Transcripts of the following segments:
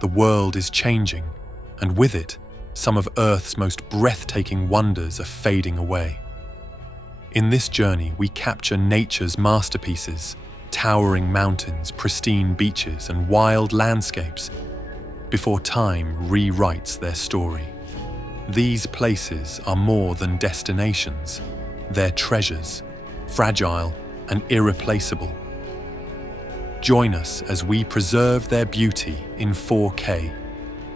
The world is changing, and with it, some of Earth's most breathtaking wonders are fading away. In this journey, we capture nature's masterpieces, towering mountains, pristine beaches, and wild landscapes, before time rewrites their story. These places are more than destinations. They're treasures, fragile and irreplaceable. Join us as we preserve their beauty in 4K.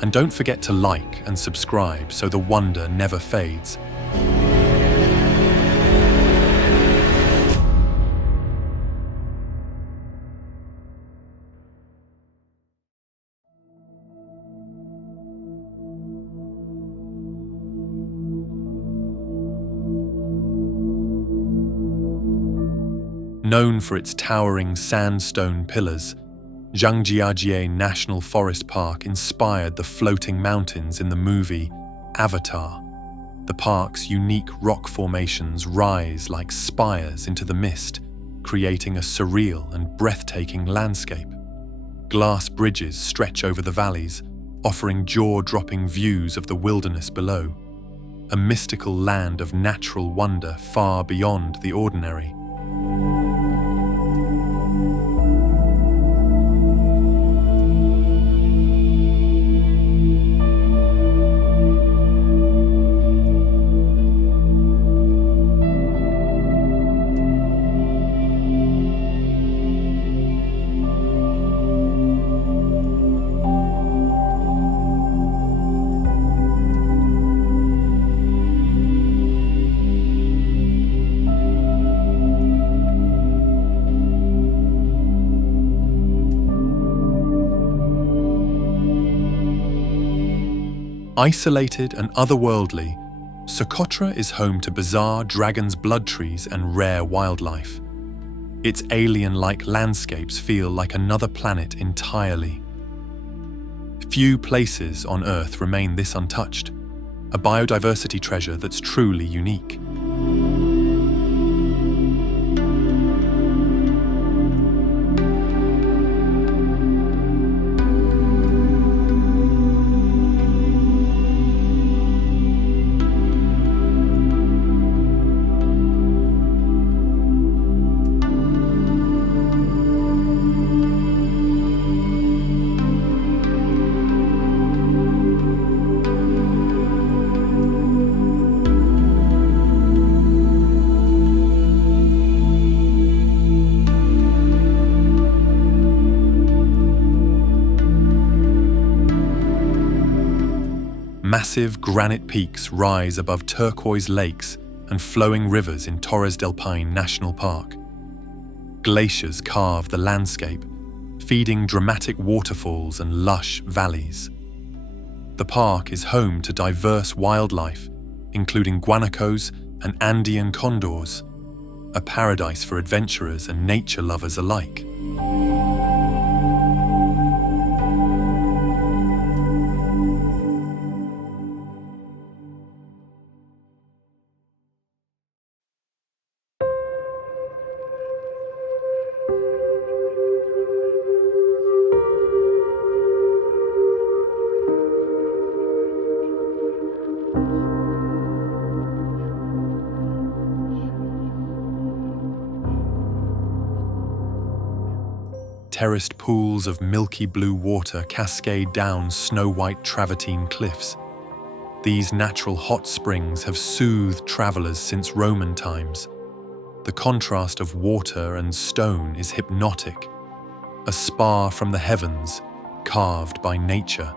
And don't forget to like and subscribe so the wonder never fades. Known for its towering sandstone pillars, Zhangjiajie National Forest Park inspired the floating mountains in the movie Avatar. The park's unique rock formations rise like spires into the mist, creating a surreal and breathtaking landscape. Glass bridges stretch over the valleys, offering jaw-dropping views of the wilderness below, a mystical land of natural wonder far beyond the ordinary. Isolated and otherworldly, Socotra is home to bizarre dragon's blood trees and rare wildlife. Its alien-like landscapes feel like another planet entirely. Few places on Earth remain this untouched, a biodiversity treasure that's truly unique. Massive granite peaks rise above turquoise lakes and flowing rivers in Torres del Paine National Park. Glaciers carve the landscape, feeding dramatic waterfalls and lush valleys. The park is home to diverse wildlife, including guanacos and Andean condors, a paradise for adventurers and nature lovers alike. Terraced pools of milky blue water cascade down snow-white travertine cliffs. These natural hot springs have soothed travelers since Roman times. The contrast of water and stone is hypnotic, a spa from the heavens, carved by nature.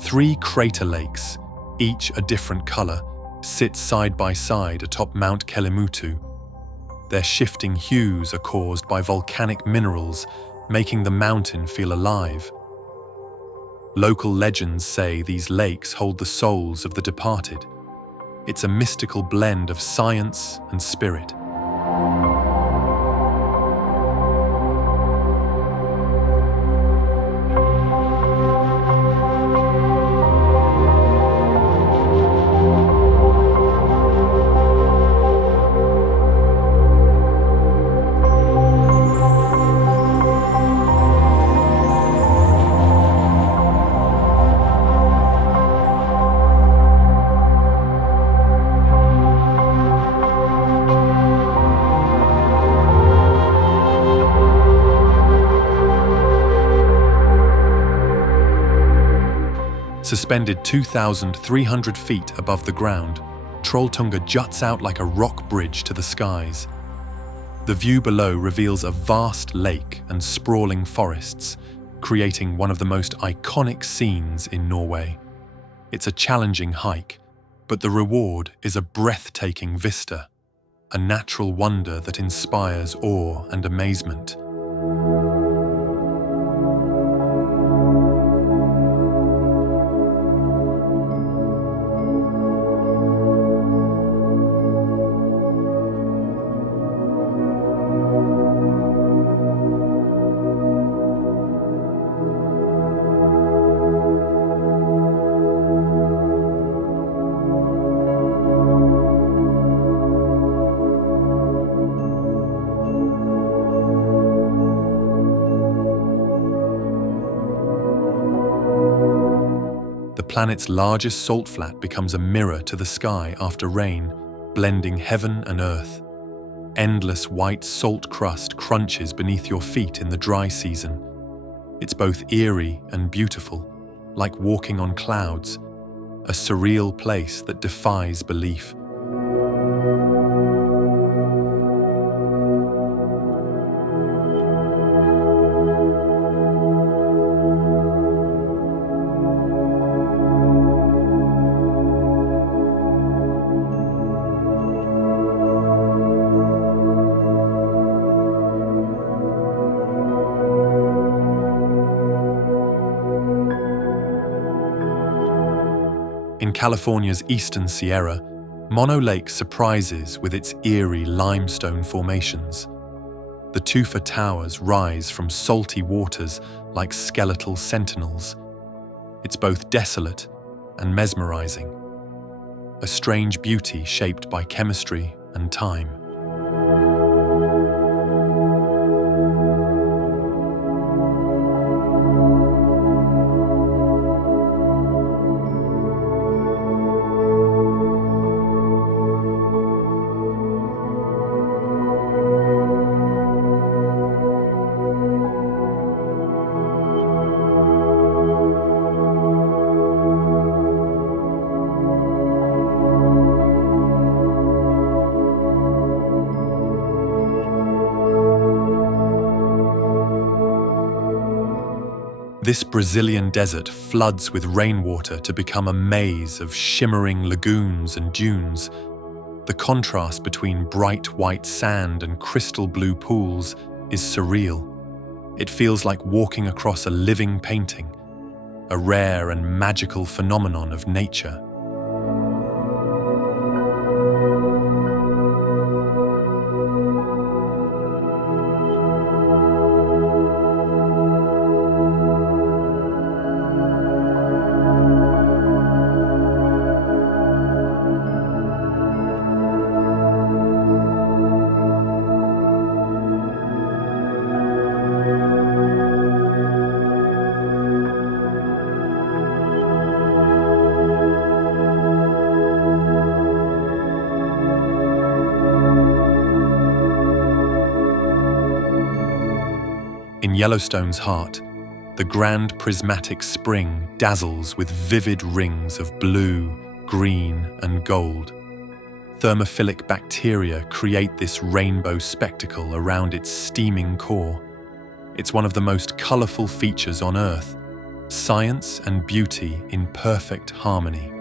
Three crater lakes, each a different color, sit side by side atop Mount Kelimutu. Their shifting hues are caused by volcanic minerals, making the mountain feel alive. Local legends say these lakes hold the souls of the departed. It's a mystical blend of science and spirit. Suspended 2,300 feet above the ground, Trolltunga juts out like a rock bridge to the skies. The view below reveals a vast lake and sprawling forests, creating one of the most iconic scenes in Norway. It's a challenging hike, but the reward is a breathtaking vista, a natural wonder that inspires awe and amazement. The planet's largest salt flat becomes a mirror to the sky after rain, blending heaven and earth. Endless white salt crust crunches beneath your feet in the dry season. It's both eerie and beautiful, like walking on clouds, a surreal place that defies belief. In California's eastern Sierra, Mono Lake surprises with its eerie limestone formations. The tufa towers rise from salty waters like skeletal sentinels. It's both desolate and mesmerizing, a strange beauty shaped by chemistry and time. This Brazilian desert floods with rainwater to become a maze of shimmering lagoons and dunes. The contrast between bright white sand and crystal blue pools is surreal. It feels like walking across a living painting, a rare and magical phenomenon of nature. In Yellowstone's heart, the grand prismatic spring dazzles with vivid rings of blue, green, and gold. Thermophilic bacteria create this rainbow spectacle around its steaming core. It's one of the most colorful features on Earth, science and beauty in perfect harmony.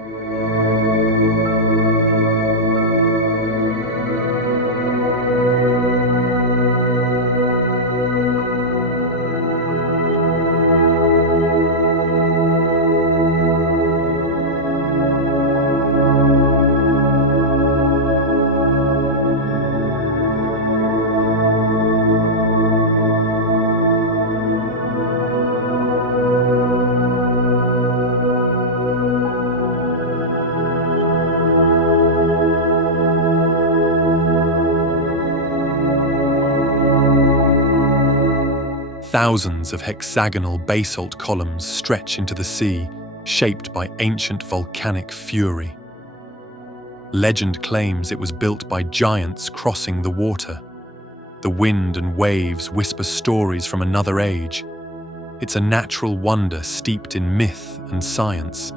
Thousands of hexagonal basalt columns stretch into the sea, shaped by ancient volcanic fury. Legend claims it was built by giants crossing the water. The wind and waves whisper stories from another age. It's a natural wonder steeped in myth and science.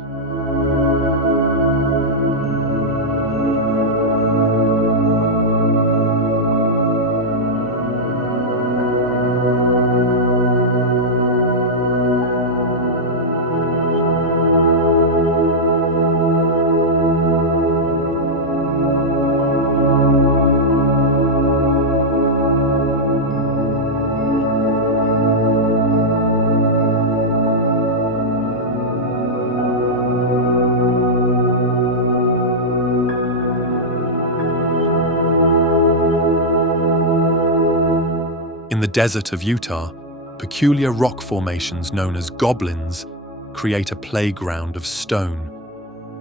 In the desert of Utah, peculiar rock formations known as goblins create a playground of stone.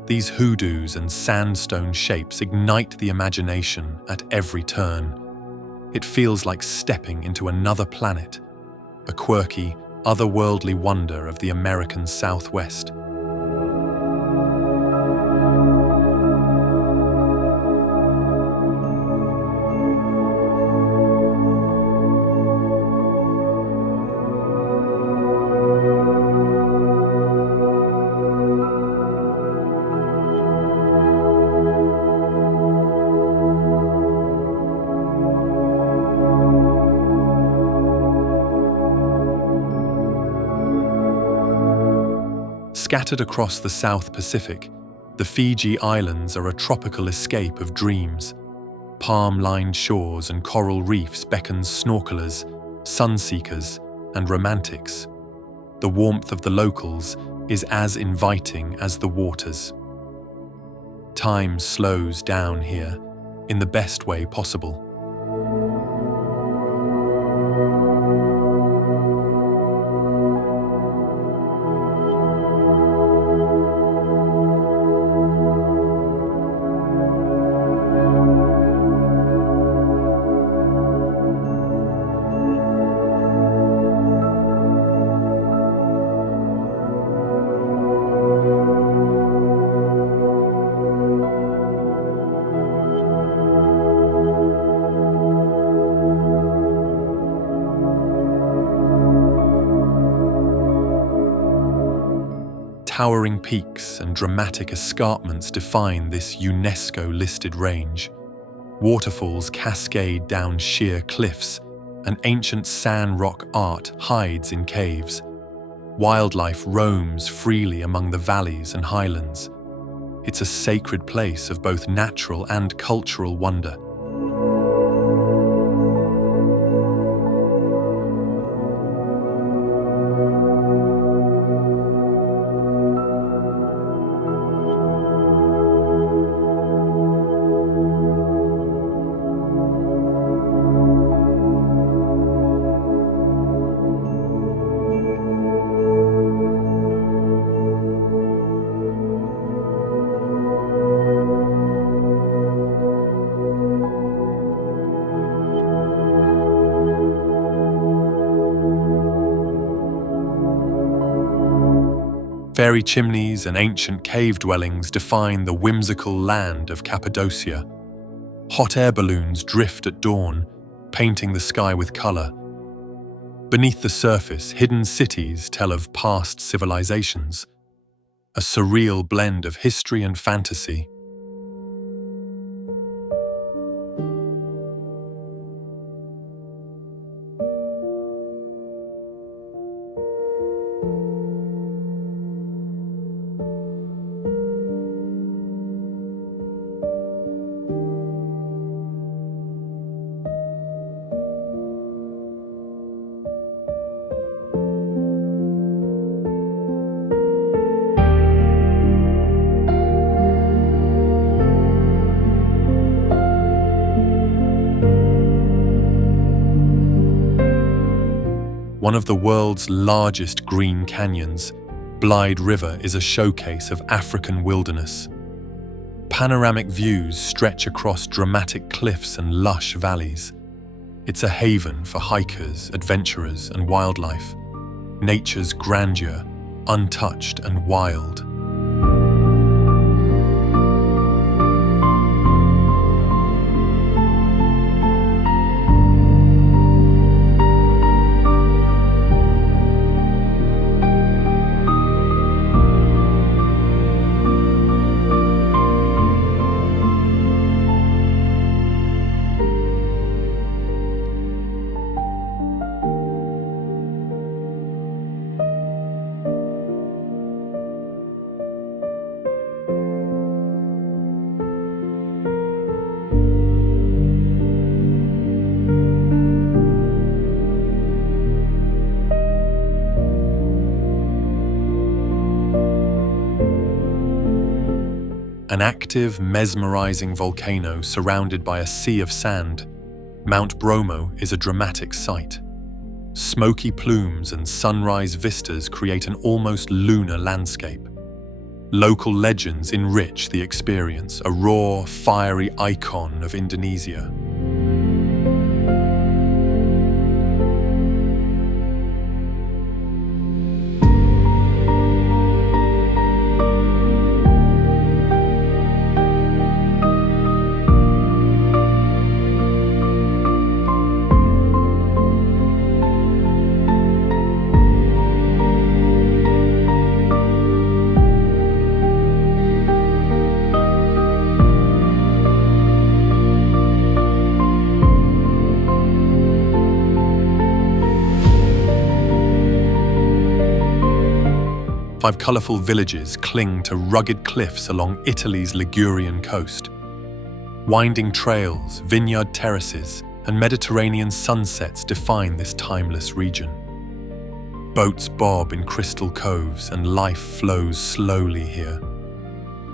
These hoodoos and sandstone shapes ignite the imagination at every turn. It feels like stepping into another planet, a quirky, otherworldly wonder of the American Southwest. Scattered across the South Pacific, the Fiji Islands are a tropical escape of dreams. Palm-lined shores and coral reefs beckon snorkelers, sunseekers, and romantics. The warmth of the locals is as inviting as the waters. Time slows down here, in the best way possible. Towering peaks and dramatic escarpments define this UNESCO-listed range. Waterfalls cascade down sheer cliffs, and ancient sand rock art hides in caves. Wildlife roams freely among the valleys and highlands. It's a sacred place of both natural and cultural wonder. Fairy chimneys and ancient cave dwellings define the whimsical land of Cappadocia. Hot air balloons drift at dawn, painting the sky with color. Beneath the surface, hidden cities tell of past civilizations, a surreal blend of history and fantasy. One of the world's largest green canyons, Blyde River is a showcase of African wilderness. Panoramic views stretch across dramatic cliffs and lush valleys. It's a haven for hikers, adventurers, and wildlife. Nature's grandeur, untouched and wild. An active, mesmerizing volcano surrounded by a sea of sand, Mount Bromo is a dramatic sight. Smoky plumes and sunrise vistas create an almost lunar landscape. Local legends enrich the experience, a raw, fiery icon of Indonesia. 5 colourful villages cling to rugged cliffs along Italy's Ligurian coast. Winding trails, vineyard terraces, and Mediterranean sunsets define this timeless region. Boats bob in crystal coves and life flows slowly here.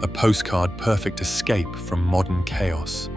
A postcard-perfect escape from modern chaos.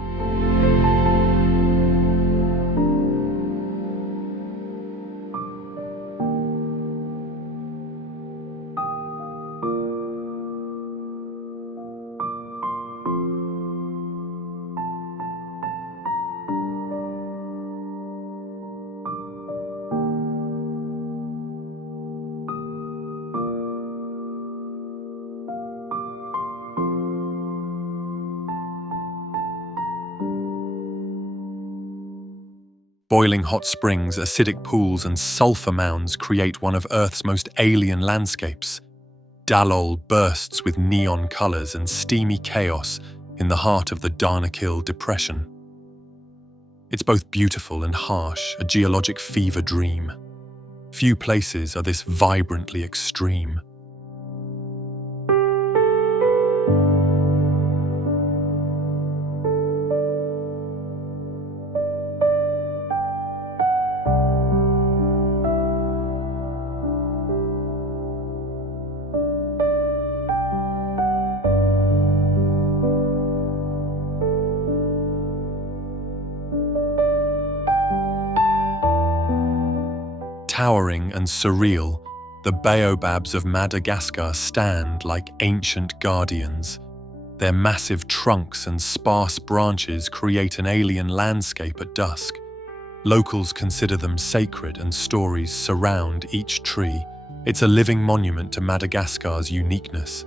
Boiling hot springs, acidic pools, and sulfur mounds create one of Earth's most alien landscapes. Dalol bursts with neon colors and steamy chaos in the heart of the Danakil Depression. It's both beautiful and harsh, a geologic fever dream. Few places are this vibrantly extreme. Towering and surreal, the baobabs of Madagascar stand like ancient guardians. Their massive trunks and sparse branches create an alien landscape at dusk. Locals consider them sacred, and stories surround each tree. It's a living monument to Madagascar's uniqueness.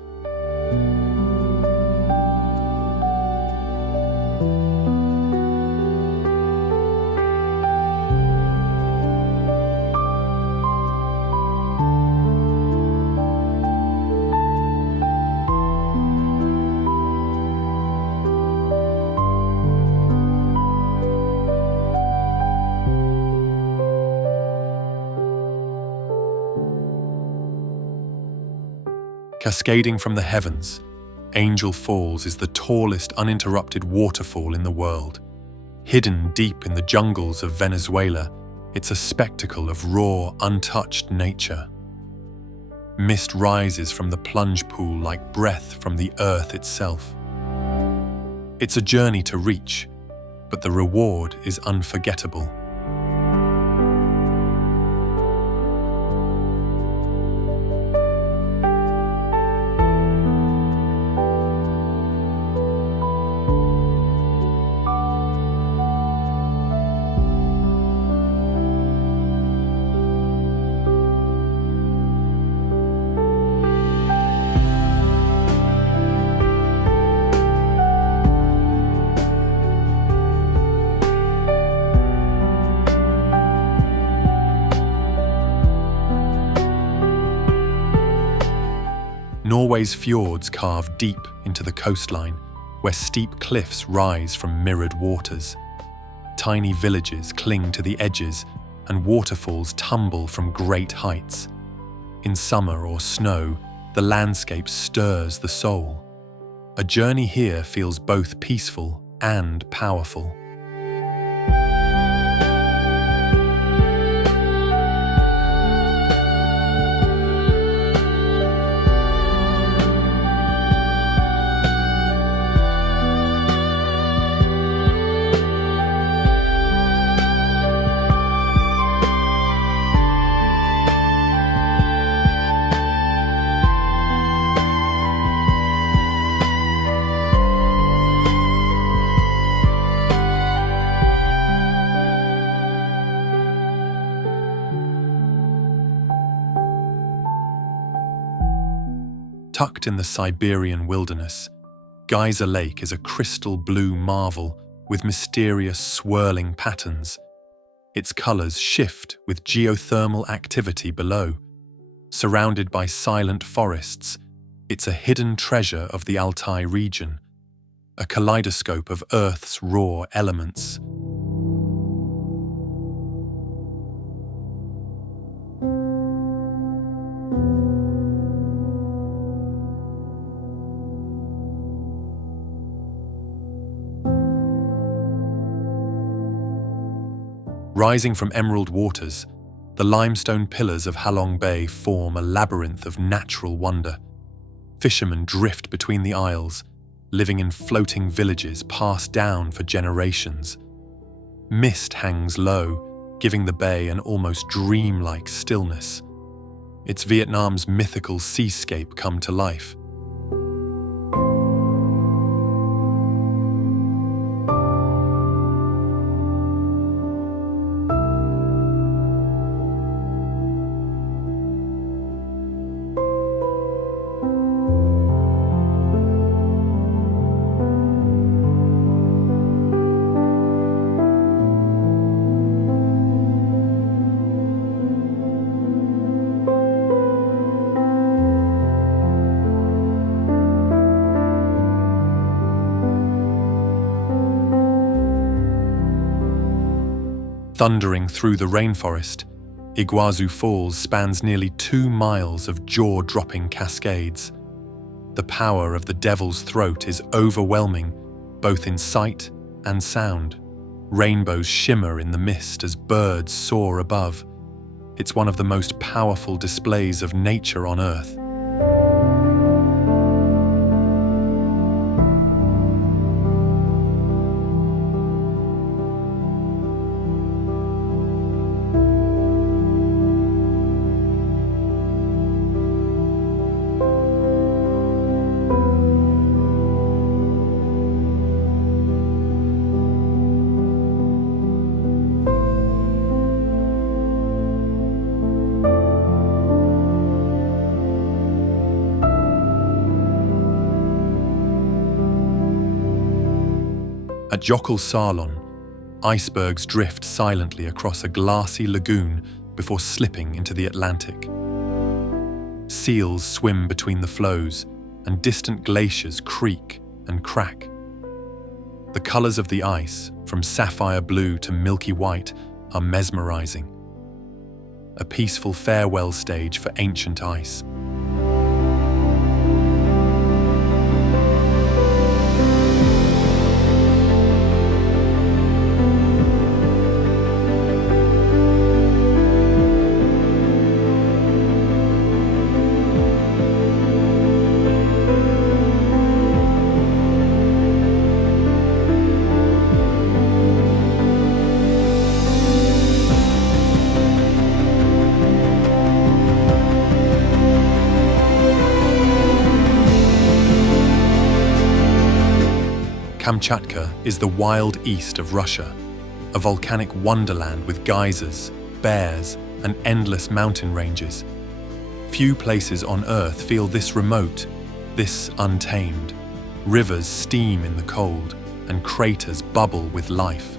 Cascading from the heavens, Angel Falls is the tallest uninterrupted waterfall in the world. Hidden deep in the jungles of Venezuela, it's a spectacle of raw, untouched nature. Mist rises from the plunge pool like breath from the earth itself. It's a journey to reach, but the reward is unforgettable. Norway's fjords carve deep into the coastline, where steep cliffs rise from mirrored waters. Tiny villages cling to the edges, and waterfalls tumble from great heights. In summer or snow, the landscape stirs the soul. A journey here feels both peaceful and powerful. Tucked in the Siberian wilderness, Geyser Lake is a crystal blue marvel with mysterious swirling patterns. Its colors shift with geothermal activity below. Surrounded by silent forests, it's a hidden treasure of the Altai region, a kaleidoscope of Earth's raw elements. Rising from emerald waters, the limestone pillars of Halong Bay form a labyrinth of natural wonder. Fishermen drift between the isles, living in floating villages passed down for generations. Mist hangs low, giving the bay an almost dreamlike stillness. It's Vietnam's mythical seascape come to life. Thundering through the rainforest, Iguazu Falls spans nearly 2 miles of jaw-dropping cascades. The power of the Devil's Throat is overwhelming, both in sight and sound. Rainbows shimmer in the mist as birds soar above. It's one of the most powerful displays of nature on Earth. At Jokul Salon, icebergs drift silently across a glassy lagoon before slipping into the Atlantic. Seals swim between the flows, and distant glaciers creak and crack. The colors of the ice, from sapphire blue to milky white, are mesmerizing. A peaceful farewell stage for ancient ice. Kamchatka is the wild east of Russia, a volcanic wonderland with geysers, bears, and endless mountain ranges. Few places on Earth feel this remote, this untamed. Rivers steam in the cold, and craters bubble with life.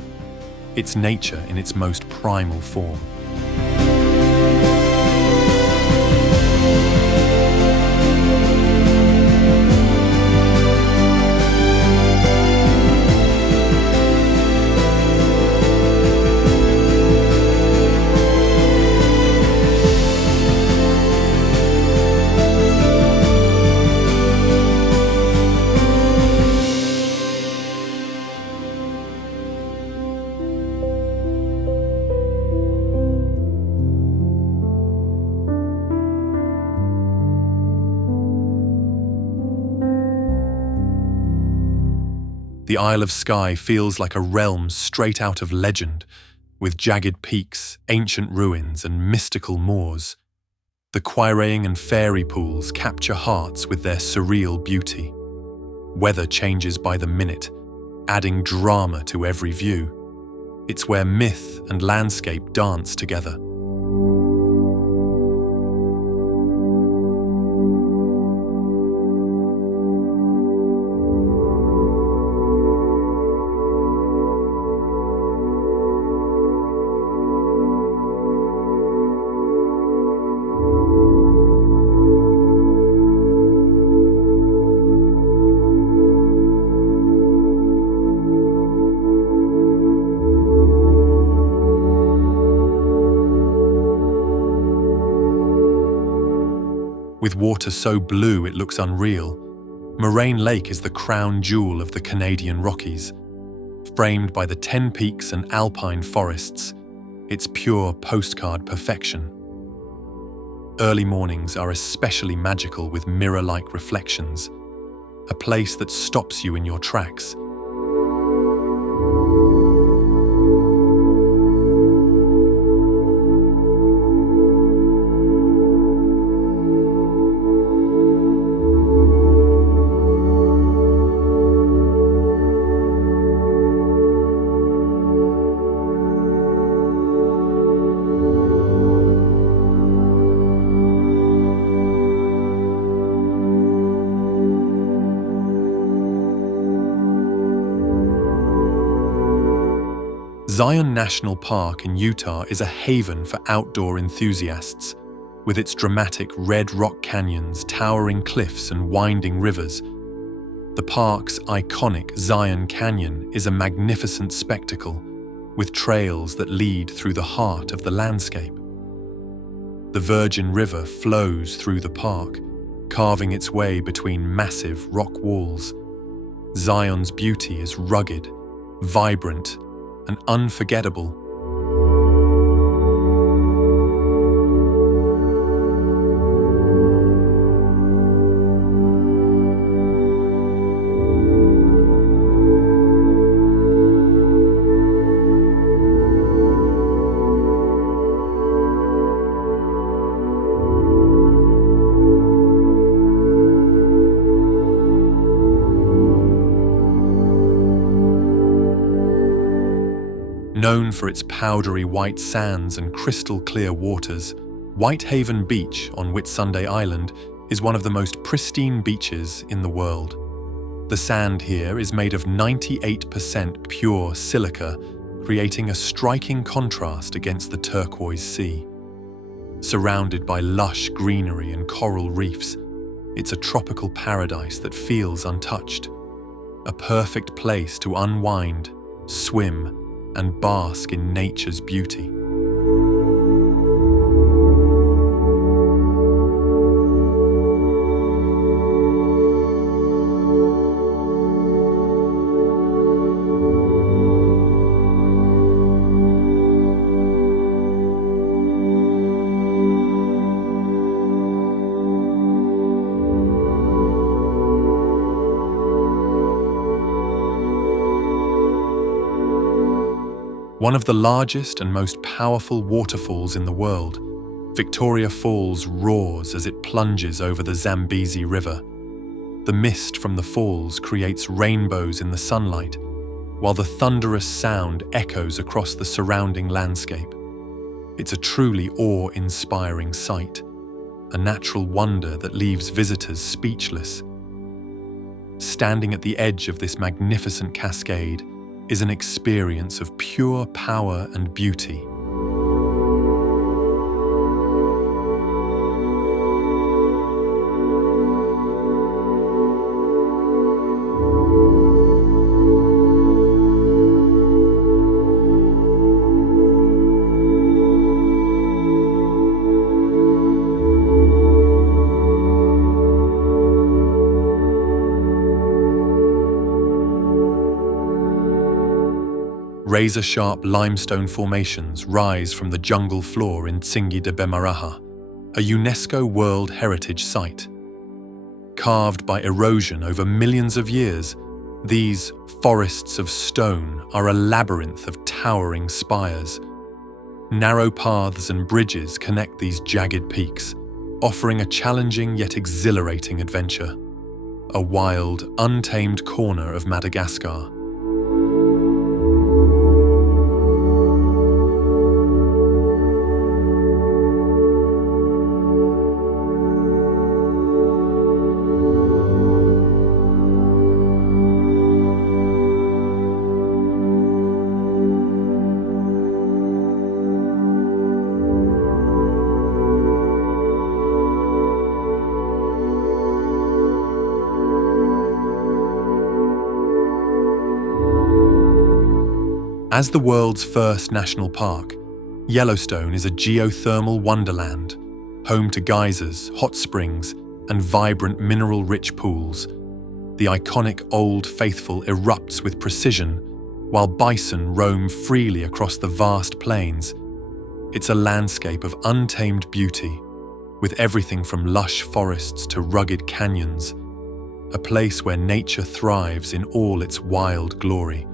It's nature in its most primal form. The Isle of Skye feels like a realm straight out of legend, with jagged peaks, ancient ruins, and mystical moors. The quarrying and fairy pools capture hearts with their surreal beauty. Weather changes by the minute, adding drama to every view. It's where myth and landscape dance together. With water so blue it looks unreal, Moraine Lake is the crown jewel of the Canadian Rockies. Framed by the 10 peaks and alpine forests, it's pure postcard perfection. Early mornings are especially magical with mirror-like reflections, a place that stops you in your tracks. Zion National Park in Utah is a haven for outdoor enthusiasts. With its dramatic red rock canyons, towering cliffs, and winding rivers, the park's iconic Zion Canyon is a magnificent spectacle, with trails that lead through the heart of the landscape. The Virgin River flows through the park, carving its way between massive rock walls. Zion's beauty is rugged, vibrant, and unforgettable. Known for its powdery white sands and crystal-clear waters, Whitehaven Beach on Whitsunday Island is one of the most pristine beaches in the world. The sand here is made of 98% pure silica, creating a striking contrast against the turquoise sea. Surrounded by lush greenery and coral reefs, it's a tropical paradise that feels untouched. A perfect place to unwind, swim, and bask in nature's beauty. One of the largest and most powerful waterfalls in the world, Victoria Falls roars as it plunges over the Zambezi River. The mist from the falls creates rainbows in the sunlight, while the thunderous sound echoes across the surrounding landscape. It's a truly awe-inspiring sight, a natural wonder that leaves visitors speechless. Standing at the edge of this magnificent cascade is an experience of pure power and beauty. Razor-sharp limestone formations rise from the jungle floor in Tsingy de Bemaraha, a UNESCO World Heritage Site. Carved by erosion over millions of years, These forests of stone are a labyrinth of towering spires. Narrow paths and bridges connect these jagged peaks, offering a challenging yet exhilarating adventure. A wild, untamed corner of Madagascar. As the world's first national park, Yellowstone is a geothermal wonderland, home to geysers, hot springs, and vibrant mineral-rich pools. The iconic Old Faithful erupts with precision, while bison roam freely across the vast plains. It's a landscape of untamed beauty, with everything from lush forests to rugged canyons, a place where nature thrives in all its wild glory.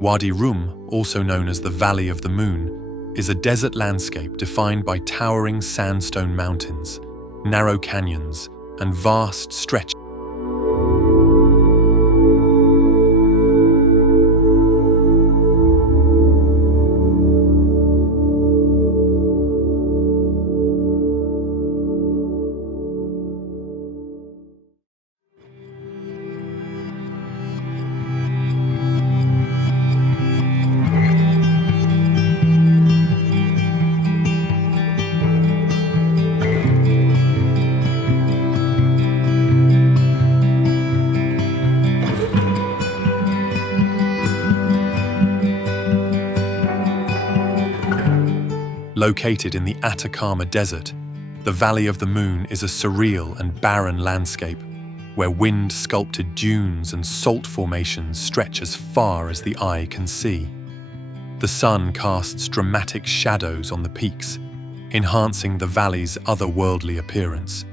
Wadi Rum, also known as the Valley of the Moon, is a desert landscape defined by towering sandstone mountains, narrow canyons, and vast stretches. Located in the Atacama Desert, the Valley of the Moon is a surreal and barren landscape where wind-sculpted dunes and salt formations stretch as far as the eye can see. The sun casts dramatic shadows on the peaks, enhancing the valley's otherworldly appearance.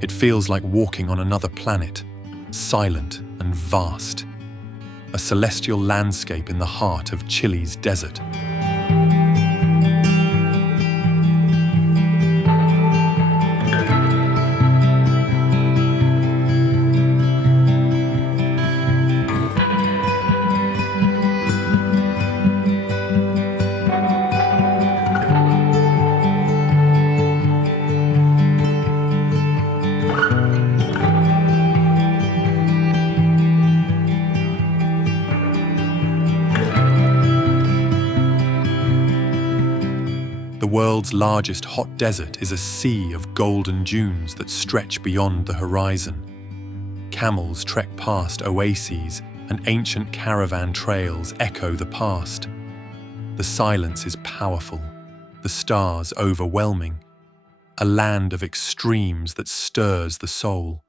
It feels like walking on another planet, silent and vast. A celestial landscape in the heart of Chile's desert. The world's largest hot desert is a sea of golden dunes that stretch beyond the horizon. Camels trek past oases and ancient caravan trails echo the past. The silence is powerful, the stars overwhelming, a land of extremes that stirs the soul.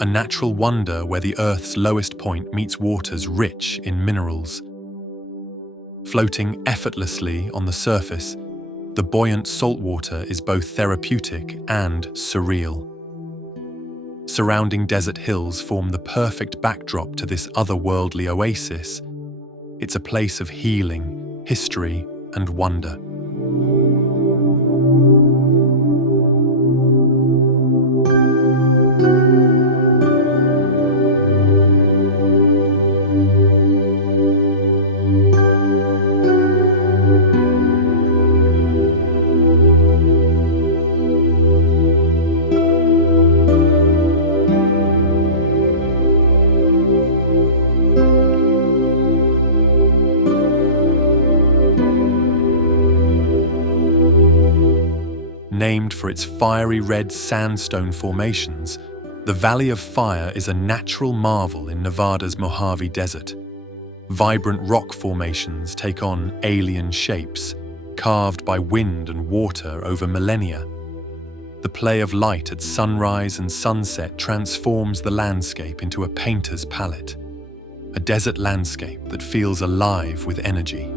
A natural wonder where the Earth's lowest point meets waters rich in minerals. Floating effortlessly on the surface, the buoyant saltwater is both therapeutic and surreal. Surrounding desert hills form the perfect backdrop to this otherworldly oasis. It's a place of healing, history, and wonder. Named for its fiery red sandstone formations, the Valley of Fire is a natural marvel in Nevada's Mojave Desert. Vibrant rock formations take on alien shapes, carved by wind and water over millennia. The play of light at sunrise and sunset transforms the landscape into a painter's palette, a desert landscape that feels alive with energy.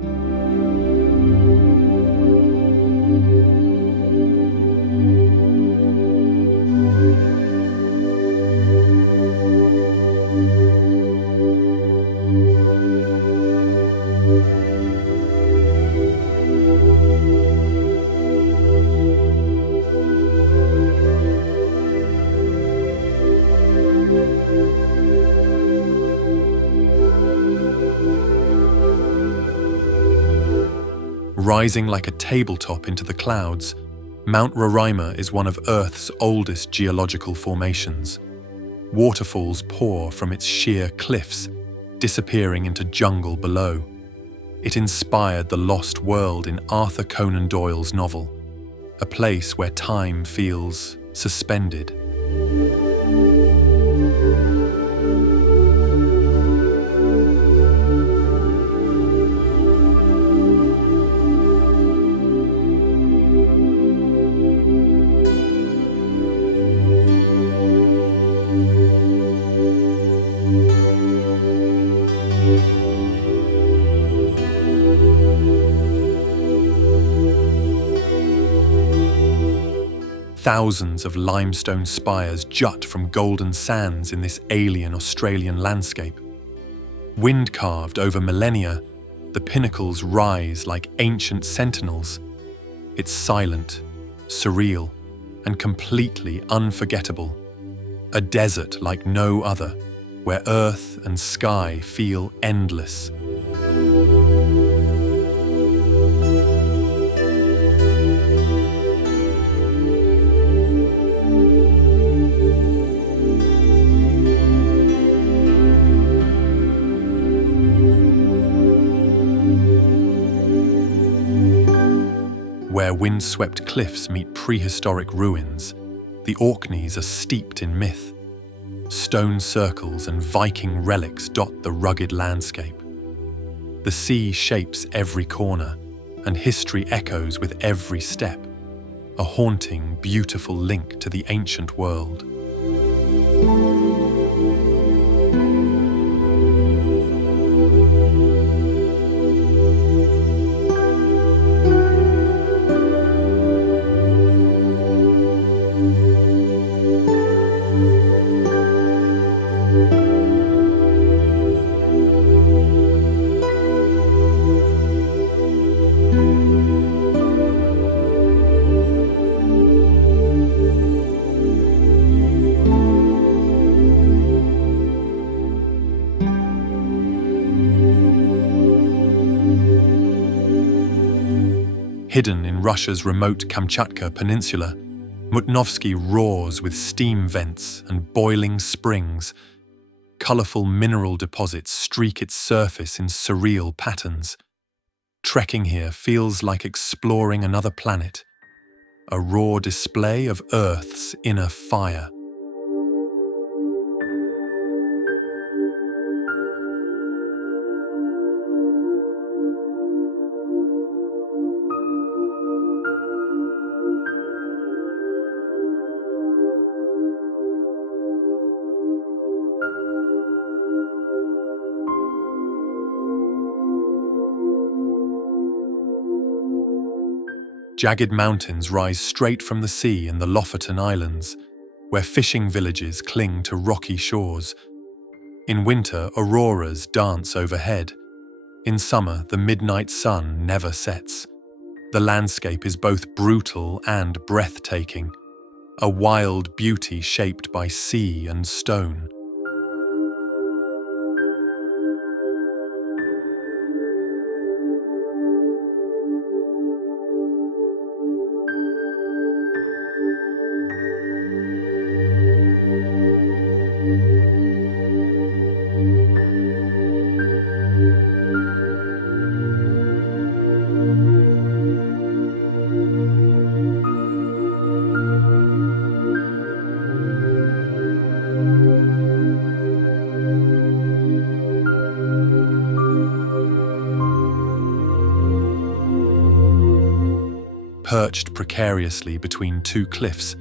Rising like a tabletop into the clouds, Mount Roraima is one of Earth's oldest geological formations. Waterfalls pour from its sheer cliffs, disappearing into jungle below. It inspired the lost world in Arthur Conan Doyle's novel, a place where time feels suspended. Thousands of limestone spires jut from golden sands in this alien Australian landscape. Wind-carved over millennia, the pinnacles rise like ancient sentinels. It's silent, surreal, and completely unforgettable. A desert like no other, where earth and sky feel endless. Where wind-swept cliffs meet prehistoric ruins, the Orkneys are steeped in myth. Stone circles and Viking relics dot the rugged landscape. The sea shapes every corner, and history echoes with every step, a haunting, beautiful link to the ancient world. Hidden in Russia's remote Kamchatka peninsula, Mutnovsky roars with steam vents and boiling springs. Colourful mineral deposits streak its surface in surreal patterns. Trekking here feels like exploring another planet, a raw display of Earth's inner fire. Jagged mountains rise straight from the sea in the Lofoten Islands, where fishing villages cling to rocky shores. In winter, auroras dance overhead. In summer, the midnight sun never sets. The landscape is both brutal and breathtaking, a wild beauty shaped by sea and stone. Perched precariously between two cliffs,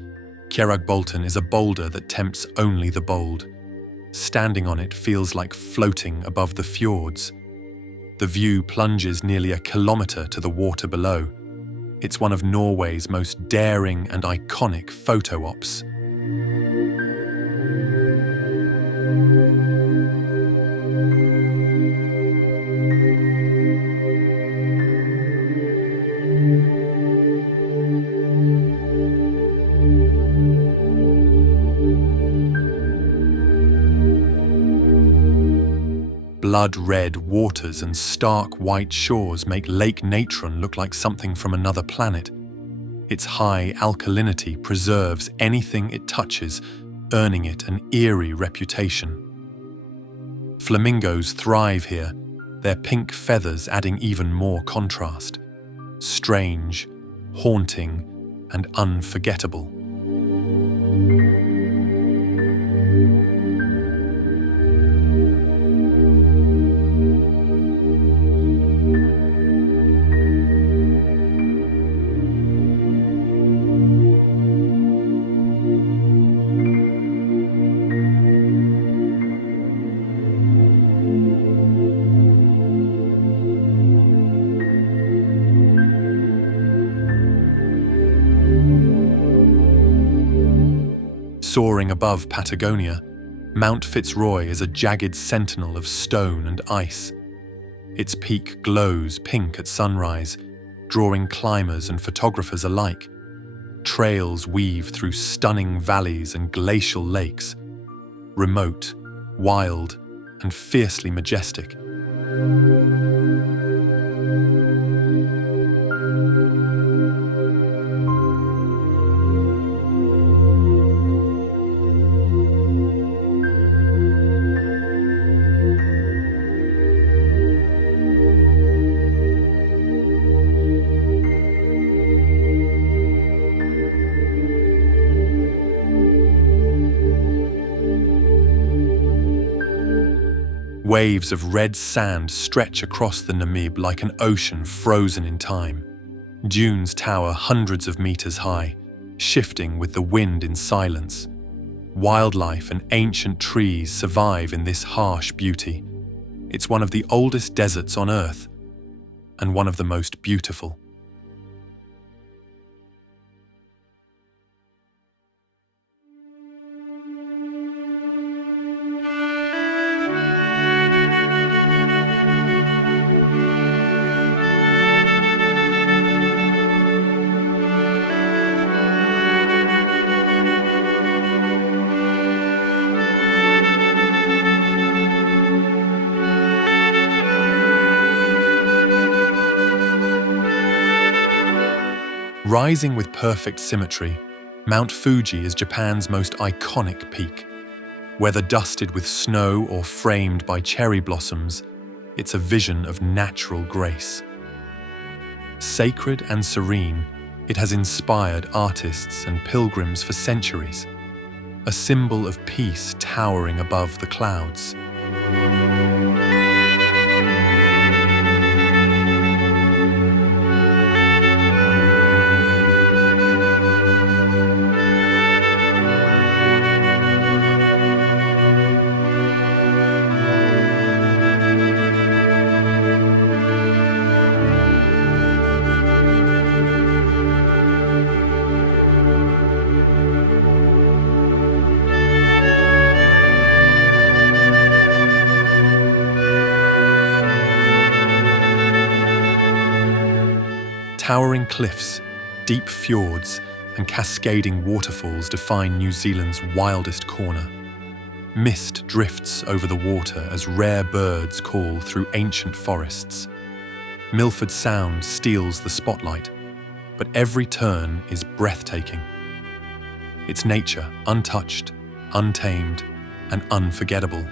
Bolton is a boulder that tempts only the bold. Standing on it feels like floating above the fjords. The view plunges nearly a kilometre to the water below. It's one of Norway's most daring and iconic photo ops. Blood-red waters and stark white shores make Lake Natron look like something from another planet. Its high alkalinity preserves anything it touches, earning it an eerie reputation. Flamingos thrive here, their pink feathers adding even more contrast. Strange, haunting, and unforgettable. Soaring above Patagonia, Mount Fitzroy is a jagged sentinel of stone and ice. Its peak glows pink at sunrise, drawing climbers and photographers alike. Trails weave through stunning valleys and glacial lakes, remote, wild, and fiercely majestic. Waves of red sand stretch across the Namib like an ocean frozen in time. Dunes tower hundreds of meters high, shifting with the wind in silence. Wildlife and ancient trees survive in this harsh beauty. It's one of the oldest deserts on Earth, and one of the most beautiful. Rising with perfect symmetry, Mount Fuji is Japan's most iconic peak. Whether dusted with snow or framed by cherry blossoms, it's a vision of natural grace. Sacred and serene, it has inspired artists and pilgrims for centuries, a symbol of peace towering above the clouds. Towering cliffs, deep fjords, and cascading waterfalls define New Zealand's wildest corner. Mist drifts over the water as rare birds call through ancient forests. Milford Sound steals the spotlight, but every turn is breathtaking. It's nature, untouched, untamed, and unforgettable.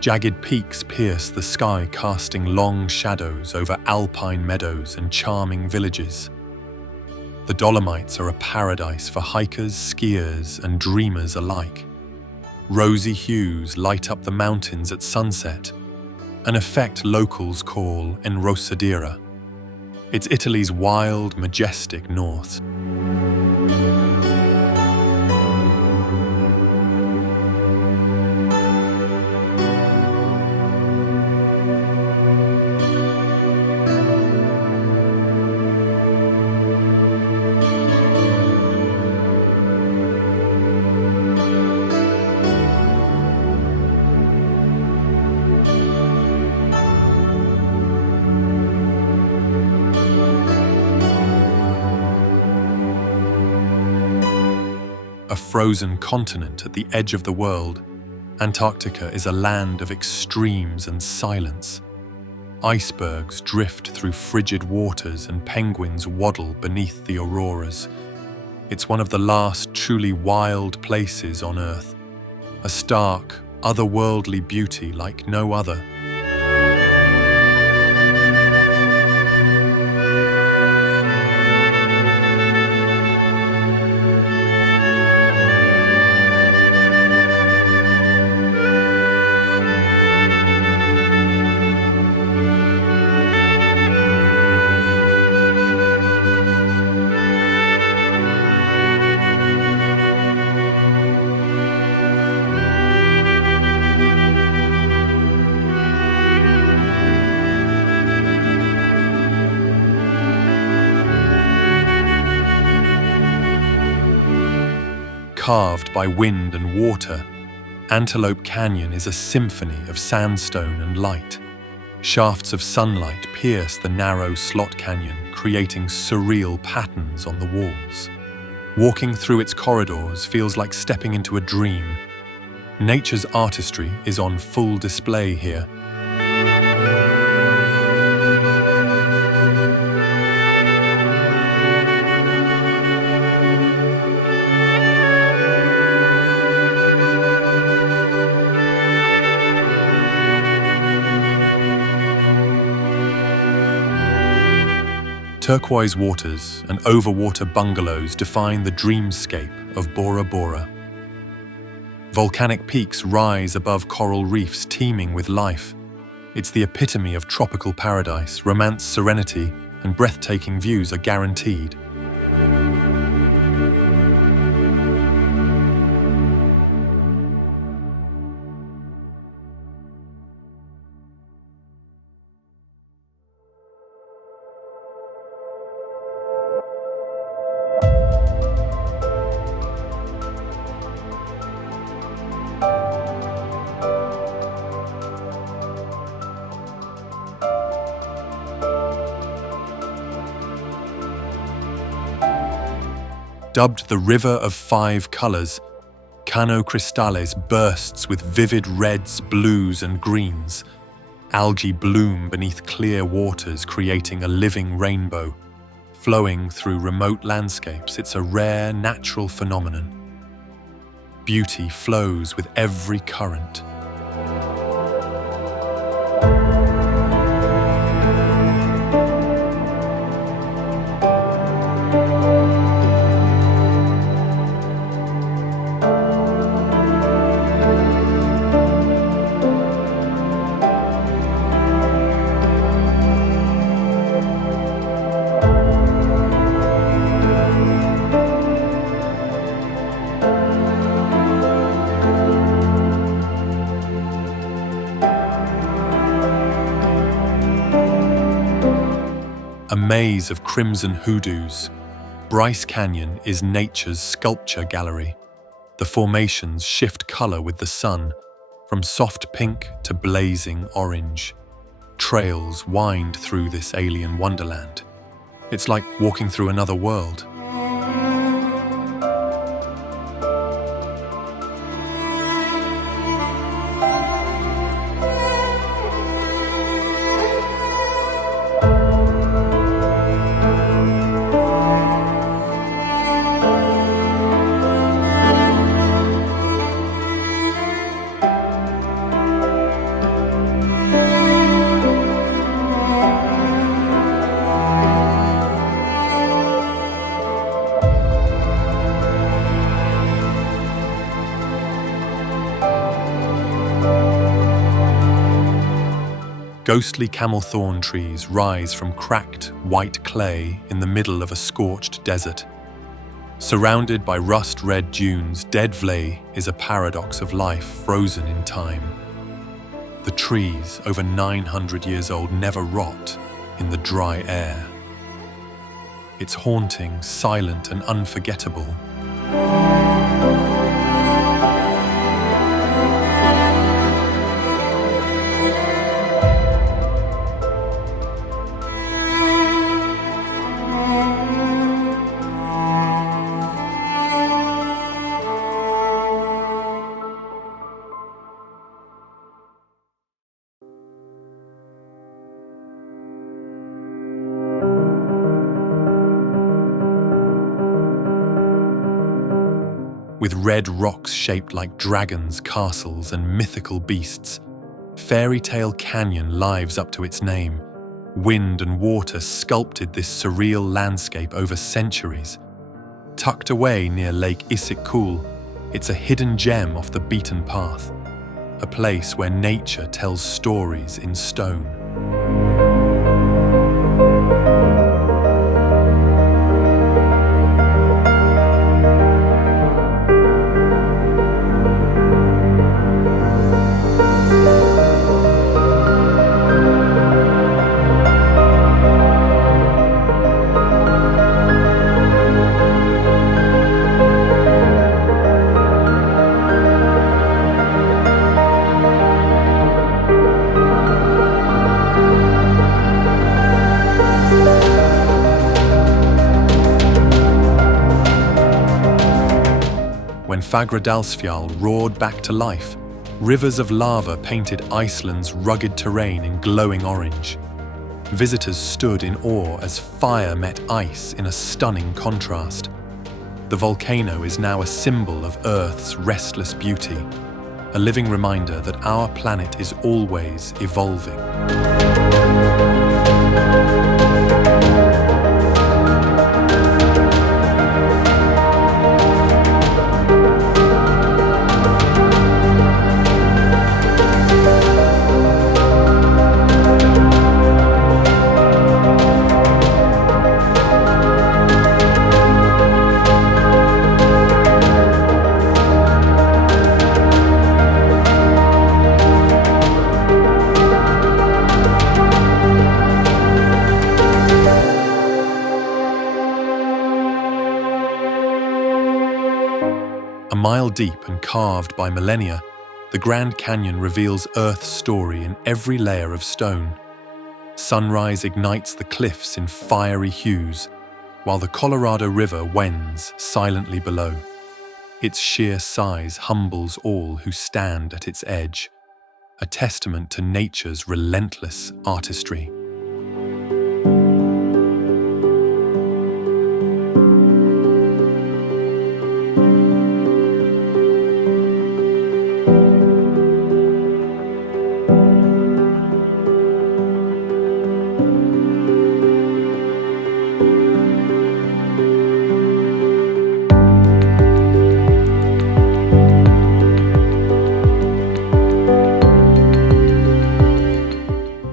Jagged peaks pierce the sky, casting long shadows over alpine meadows and charming villages. The Dolomites are a paradise for hikers, skiers, and dreamers alike. Rosy hues light up the mountains at sunset, an effect locals call enrosadera. It's Italy's wild, majestic north. A frozen continent at the edge of the world, Antarctica is a land of extremes and silence. Icebergs drift through frigid waters and penguins waddle beneath the auroras. It's one of the last truly wild places on Earth, a stark, otherworldly beauty like no other. Carved by wind and water, Antelope Canyon is a symphony of sandstone and light. Shafts of sunlight pierce the narrow slot canyon, creating surreal patterns on the walls. Walking through its corridors feels like stepping into a dream. Nature's artistry is on full display here. Turquoise waters and overwater bungalows define the dreamscape of Bora Bora. Volcanic peaks rise above coral reefs teeming with life. It's the epitome of tropical paradise. Romance, serenity, and breathtaking views are guaranteed. Dubbed the River of Five Colors, Cano Cristales bursts with vivid reds, blues, and greens. Algae bloom beneath clear waters, creating a living rainbow. Flowing through remote landscapes, it's a rare natural phenomenon. Beauty flows with every current. maze of crimson hoodoos, Bryce Canyon is nature's sculpture gallery. The formations shift color with the sun, from soft pink to blazing orange. Trails wind through this alien wonderland. It's like walking through another world. Ghostly camel thorn trees rise from cracked, white clay in the middle of a scorched desert. Surrounded by rust-red dunes, Dead Vley is a paradox of life frozen in time. The trees, over 900 years old, never rot in the dry air. It's haunting, silent, and unforgettable. With red rocks shaped like dragons, castles, and mythical beasts, Fairy Tale Canyon lives up to its name. Wind and water sculpted this surreal landscape over centuries. Tucked away near Lake Issyk-Kul, it's a hidden gem off the beaten path, a place where nature tells stories in stone. When Fagradalsfjall roared back to life, rivers of lava painted Iceland's rugged terrain in glowing orange. Visitors stood in awe as fire met ice in a stunning contrast. The volcano is now a symbol of Earth's restless beauty, a living reminder that our planet is always evolving. A mile deep and carved by millennia, the Grand Canyon reveals Earth's story in every layer of stone. Sunrise ignites the cliffs in fiery hues, while the Colorado River wends silently below. Its sheer size humbles all who stand at its edge, a testament to nature's relentless artistry.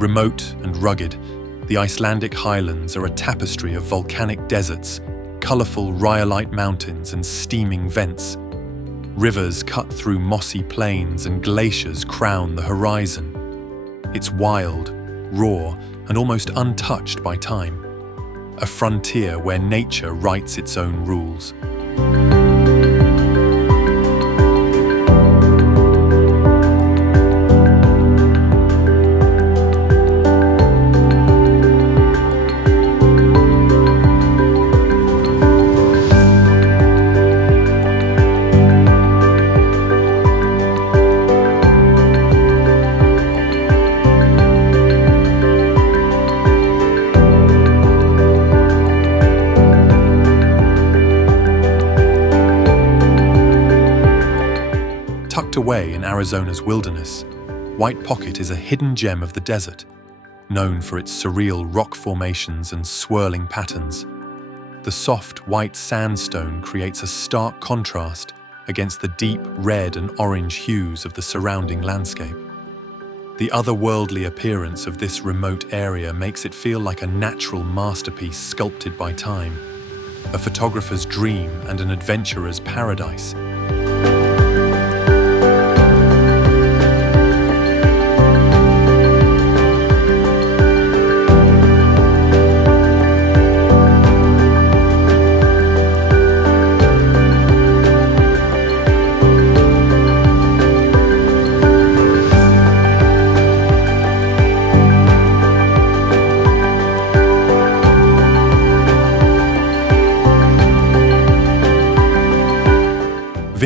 Remote and rugged, the Icelandic highlands are a tapestry of volcanic deserts, colourful rhyolite mountains and steaming vents. Rivers cut through mossy plains and glaciers crown the horizon. It's wild, raw, and almost untouched by time. a frontier where nature writes its own rules. Tucked away in Arizona's wilderness, White Pocket is a hidden gem of the desert, known for its surreal rock formations and swirling patterns. The soft white sandstone creates a stark contrast against the deep red and orange hues of the surrounding landscape. The otherworldly appearance of this remote area makes it feel like a natural masterpiece sculpted by time, a photographer's dream and an adventurer's paradise.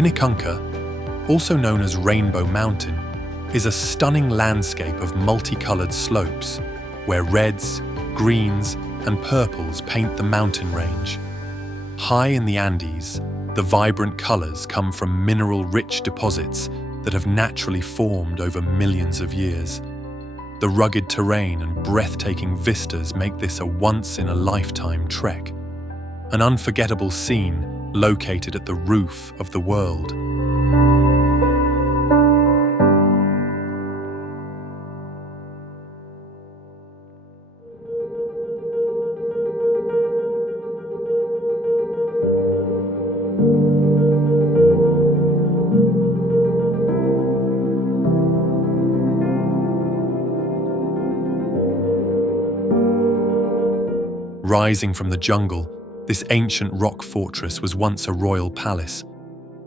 Winnekunka, also known as Rainbow Mountain, is a stunning landscape of multicolored slopes where reds, greens, and purples paint the mountain range. High in the Andes, the vibrant colors come from mineral-rich deposits that have naturally formed over millions of years. The rugged terrain and breathtaking vistas make this a once-in-a-lifetime trek, an unforgettable scene located at the roof of the world. Rising from the jungle, this ancient rock fortress was once a royal palace.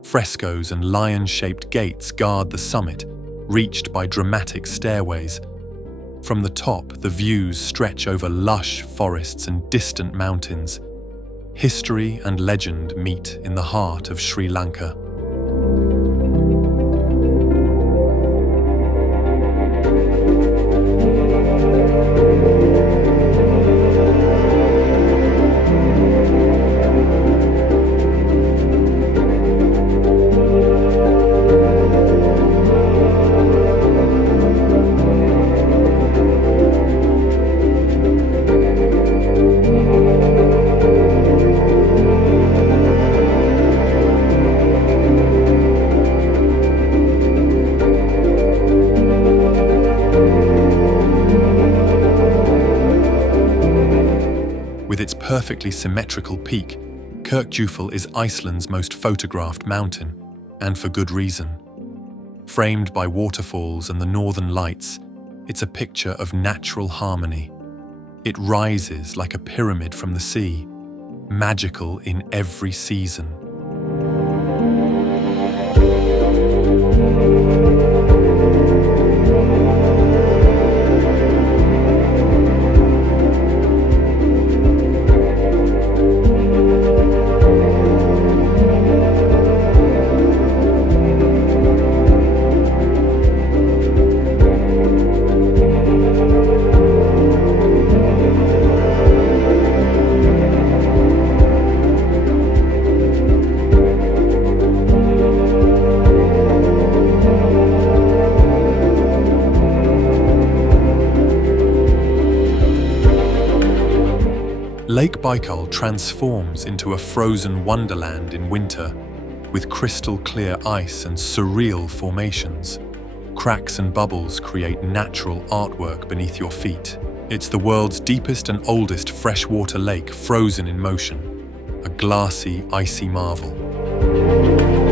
Frescoes and lion-shaped gates guard the summit, reached by dramatic stairways. From the top, the views stretch over lush forests and distant mountains. History and legend meet in the heart of Sri Lanka. With its perfectly symmetrical peak, Kirkjufell is Iceland's most photographed mountain, and for good reason. Framed by waterfalls and the northern lights, it's a picture of natural harmony. It rises like a pyramid from the sea, magical in every season. Lake Baikal transforms into a frozen wonderland in winter, with crystal-clear ice and surreal formations. Cracks and bubbles create natural artwork beneath your feet. It's the world's deepest and oldest freshwater lake frozen in motion, a glassy, icy marvel.